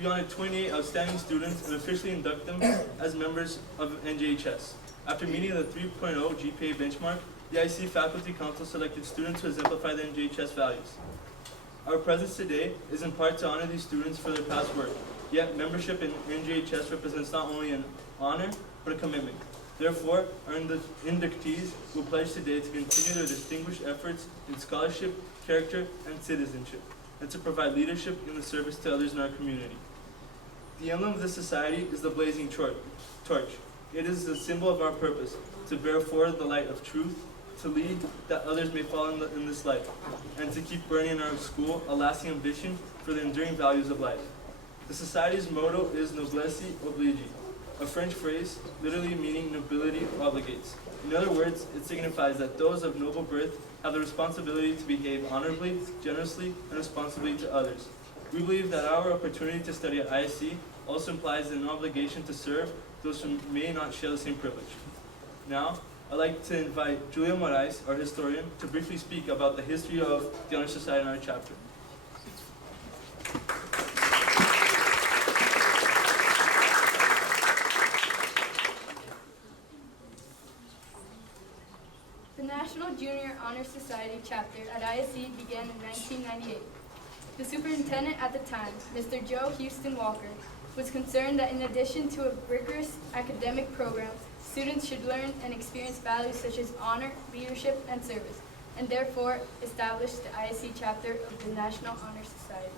we honored 28 outstanding students and officially induct them as members of NJHS. After meeting the 3.0 GPA benchmark, the IC Faculty Council selected students who exemplify the NJHS values. Our presence today is in part to honor these students for their past work, yet membership in NJHS represents not only an honor, but a commitment. Therefore, our inductees will pledge today to continue their distinguished efforts in scholarship, character, and citizenship, and to provide leadership in the service to others in our community. The emblem of this society is the blazing torch. It is the symbol of our purpose, to bear forth the light of truth, to lead that others may follow in this light, and to keep burning in our school a lasting ambition for the enduring values of life. The society's motto is Noblesse Oblige, a French phrase literally meaning nobility obligates. In other words, it signifies that those of noble birth have the responsibility to behave honorably, generously, and responsibly to others. We believe that our opportunity to study at ISC also implies an obligation to serve those who may not share the same privilege. Now, I'd like to invite Julia Moraes, our historian, to briefly speak about the history of the Honor Society in our chapter. The National Junior Honor Society chapter at ISC began in 1998. The superintendent at the time, Mr. Joe Houston Walker, was concerned that in addition to a rigorous academic program, students should learn and experience values such as honor, leadership, and service, and therefore established the ISC chapter of the National Honor Society.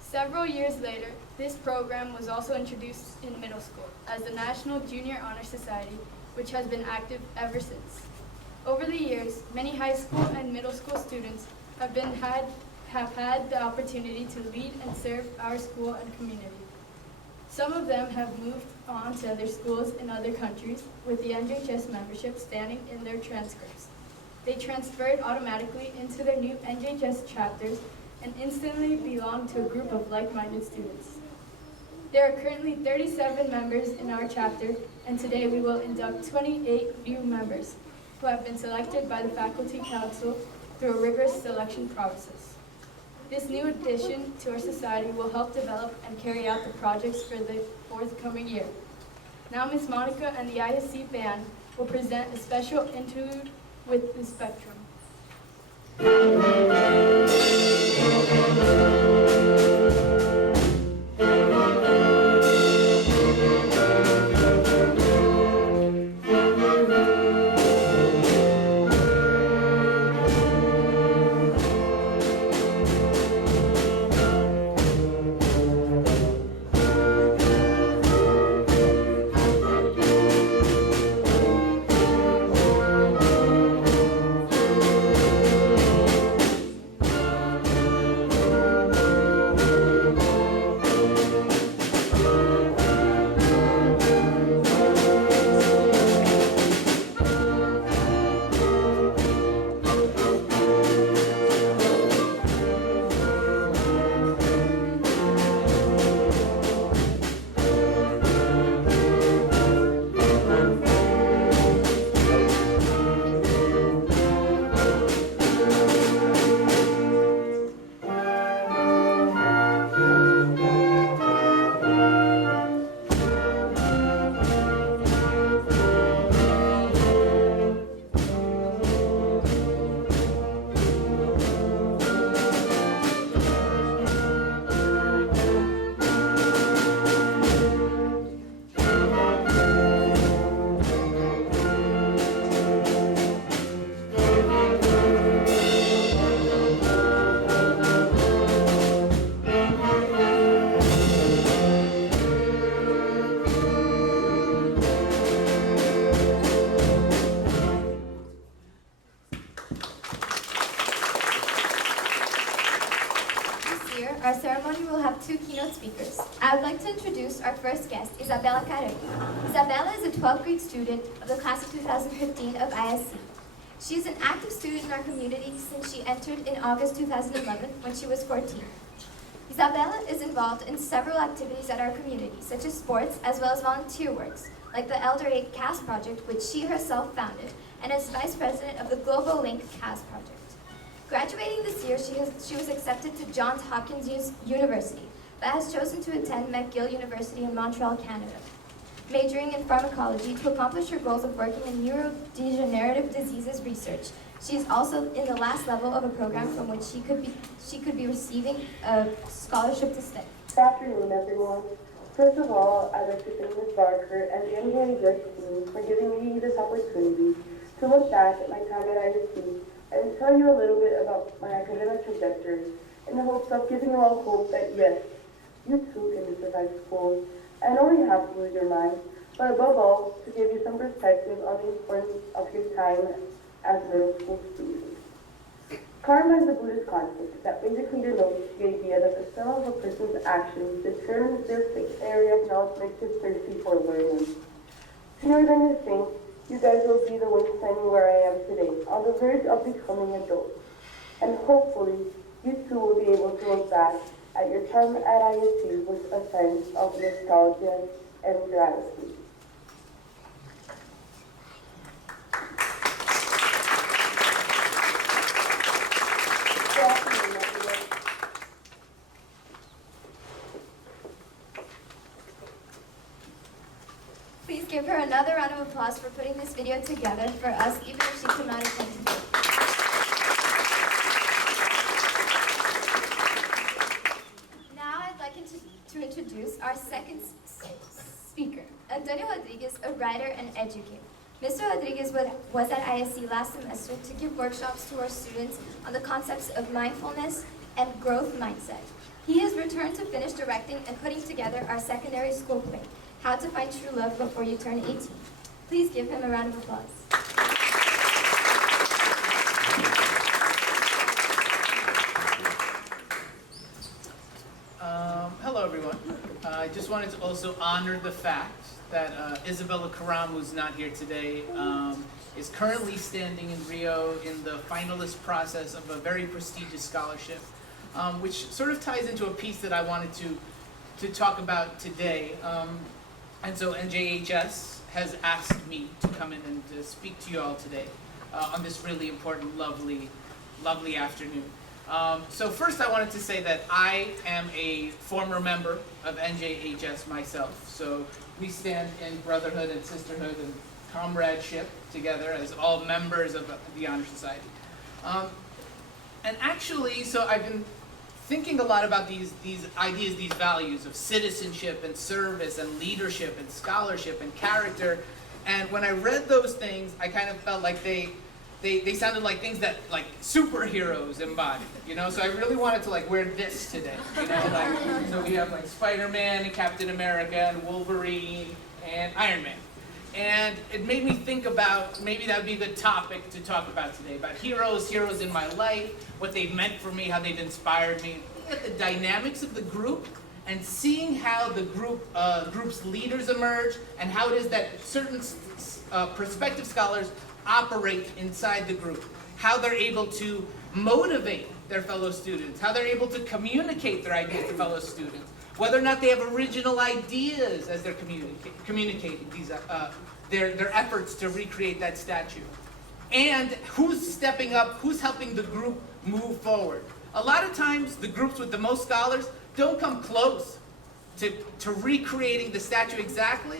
Several years later, this program was also introduced in middle school as the National Junior Honor Society, which has been active ever since. Over the years, many high school and middle school students have had the opportunity to lead and serve our school and community. Some of them have moved on to other schools in other countries with the NJHS membership standing in their transcripts. They transferred automatically into their new NJHS chapters and instantly belong to a group of like-minded students. There are currently 37 members in our chapter, and today we will induct 28 new members who have been selected by the Faculty Council through a rigorous selection process. This new addition to our society will help develop and carry out the projects for the forthcoming year. Now Ms. Monica and the ISC band will present a special interlude with the Spectrum. Our ceremony will have two keynote speakers. I would like to introduce our first guest, Isabella Carrero. Isabella is a 12th grade student of the class of 2015 of ISC. She is an active student in our community since she entered in August 2011 when she was 14. Isabella is involved in several activities at our community, such as sports as well as volunteer works, like the Elder Aid CAS project, which she herself founded, and is vice president of the Global Link CAS project. Graduating this year, she was accepted to Johns Hopkins University, but has chosen to attend McGill University in Montreal, Canada, majoring in pharmacology to accomplish her goals of working in neurodegenerative diseases research. She is also in the last level of a program from which she could be receiving a scholarship to study. Good afternoon, everyone. First of all, I'd like to thank Ms. Barker and the NJHS team for giving me this opportunity to look back at my time at ISC and tell you a little bit about my academic trajectory in the hopes of giving you all hope that yes, you too can survive school and only have to lose your mind, but above all, to give you some perspective on the importance of your time as middle school students. Karma is a Buddhist concept that basically denotes the idea that the sum of a person's actions determines their fixed area of knowledge makes them thirsty for learning. Sooner than you think, you guys will be the ones standing where I am today, on the verge of becoming adults. And hopefully, you too will be able to look back at your time at ISC with a sense of nostalgia and gratitude. Please give her another round of applause for putting this video together for us, even if she could not attend today. Now I'd like to introduce our second speaker, Antonio Rodriguez, a writer and educator. Mr. Rodriguez was at ISC last semester to give workshops to our students on the concepts of mindfulness and growth mindset. He has returned to finish directing and putting together our secondary school play, How to Find True Love Before You Turn 18. Please give him a round of applause. Hello, everyone. I just wanted to also honor the fact that Isabella Karam, who's not here today, is currently standing in Rio in the finalist process of a very prestigious scholarship, which sort of ties into a piece that I wanted to talk about today. And so NJHS has asked me to come in and to speak to you all today on this really important, lovely afternoon. So first I wanted to say that I am a former member of NJHS myself. So we stand in brotherhood and sisterhood and comradeship together as all members of the Honor Society. And actually, so I've been thinking a lot about these ideas, these values of citizenship and service and leadership and scholarship and character. And when I read those things, I kind of felt like they sounded like things that like superheroes embody, you know? So I really wanted to like wear this today, you know? Like, so we have like Spider-Man and Captain America and Wolverine and Iron Man. And it made me think about, maybe that would be the topic to talk about today, about heroes in my life, what they've meant for me, how they've inspired me, looking at the dynamics of the group and seeing how the group's leaders emerge and how it is that certain prospective scholars operate inside the group, how they're able to motivate their fellow students, how they're able to communicate their ideas to fellow students, whether or not they have original ideas as they're communicating these, their efforts to recreate that statue. And who's stepping up, who's helping the group move forward. A lot of times, the groups with the most scholars don't come close to recreating the statue exactly,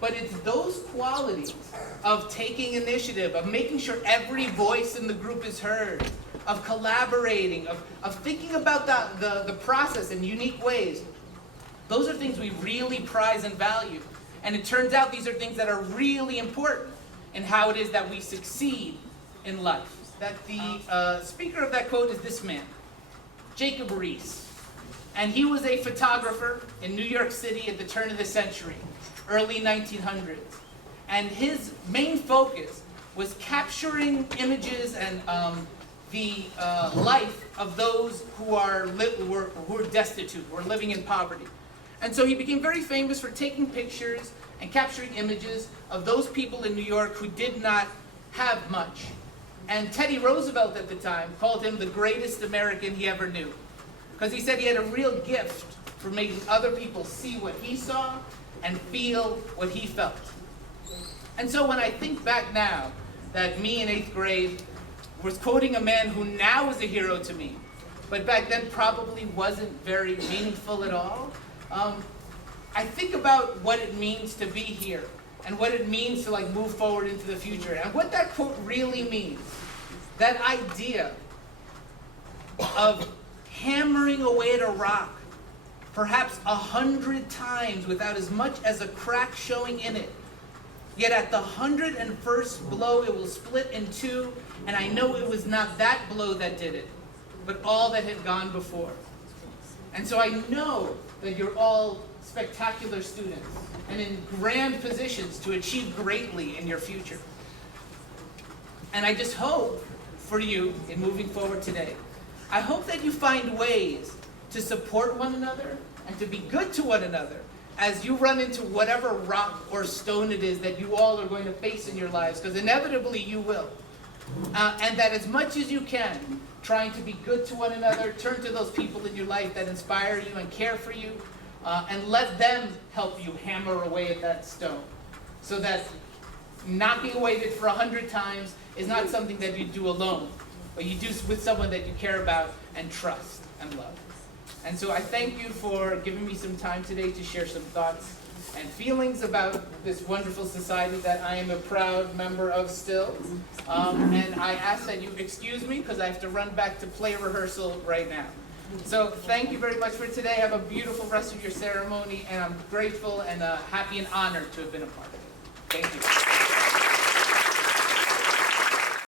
but it's those qualities of taking initiative, of making sure every voice in the group is heard, of collaborating, of thinking about the process in unique ways. Those are things we really prize and value. And it turns out these are things that are really important in how it is that we succeed in life. That the speaker of that quote is this man, Jacob Riis. And he was a photographer in New York City at the turn of the century, early 1900s. And his main focus was capturing images and the life of those who are destitute, who are living in poverty. And so he became very famous for taking pictures and capturing images of those people in New York who did not have much. And Teddy Roosevelt at the time called him the greatest American he ever knew, because he said he had a real gift for making other people see what he saw and feel what he felt. And so when I think back now that me in 8th grade was quoting a man who now is a hero to me, but back then probably wasn't very meaningful at all. I think about what it means to be here and what it means to like move forward into the future. And what that quote really means, that idea of hammering away at a rock perhaps 100 times without as much as a crack showing in it. Yet at the 101st blow, it will split in two, and I know it was not that blow that did it, but all that had gone before. And so I know that you're all spectacular students and in grand positions to achieve greatly in your future. And I just hope for you in moving forward today, I hope that you find ways to support one another and to be good to one another as you run into whatever rock or stone it is that you all are going to face in your lives, because inevitably you will. And that as much as you can, trying to be good to one another, turn to those people in your life that inspire you and care for you, and let them help you hammer away at that stone. So that knocking away at it for 100 times is not something that you do alone, but you do with someone that you care about and trust and love. And so I thank you for giving me some time today to share some thoughts and feelings about this wonderful society that I am a proud member of still. And I ask that you excuse me because I have to run back to play rehearsal right now. So thank you very much for today. Have a beautiful rest of your ceremony, and I'm grateful and happy and honored to have been a part of it. Thank you.